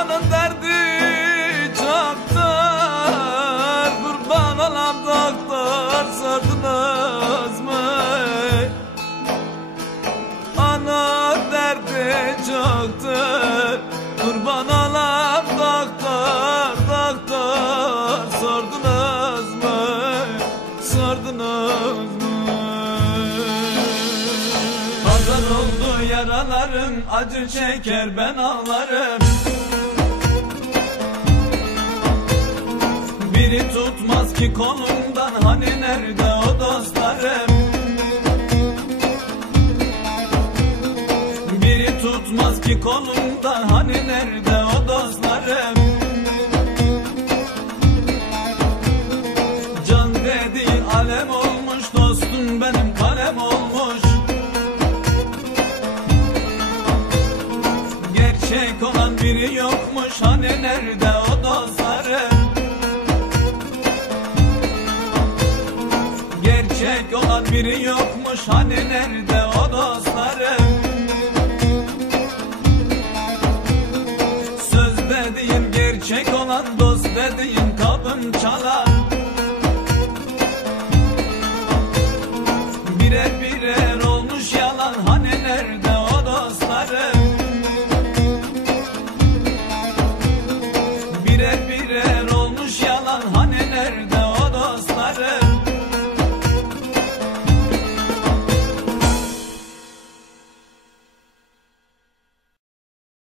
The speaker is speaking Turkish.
Canın derdi çatlar Kurban olam doktor sordunuz mu? Ana derdi çoktur Kurban olam doktor doktor Sordunuz mu? Sordunuz mu? Hazan oldu yaralarım Acı çeker ben ağlarım Biri tutmaz ki kolumdan hani nerede o dostlarım? Biri tutmaz ki kolumdan hani nerede o dostlarım? Can dediğin alem olmuş dostum benim kalem olmuş. Gerçek olan biri yokmuş Gerçek olan biri yokmuş hani nerede o dostlarım Söz dediğin gerçek olan dost dediğin kapım çalar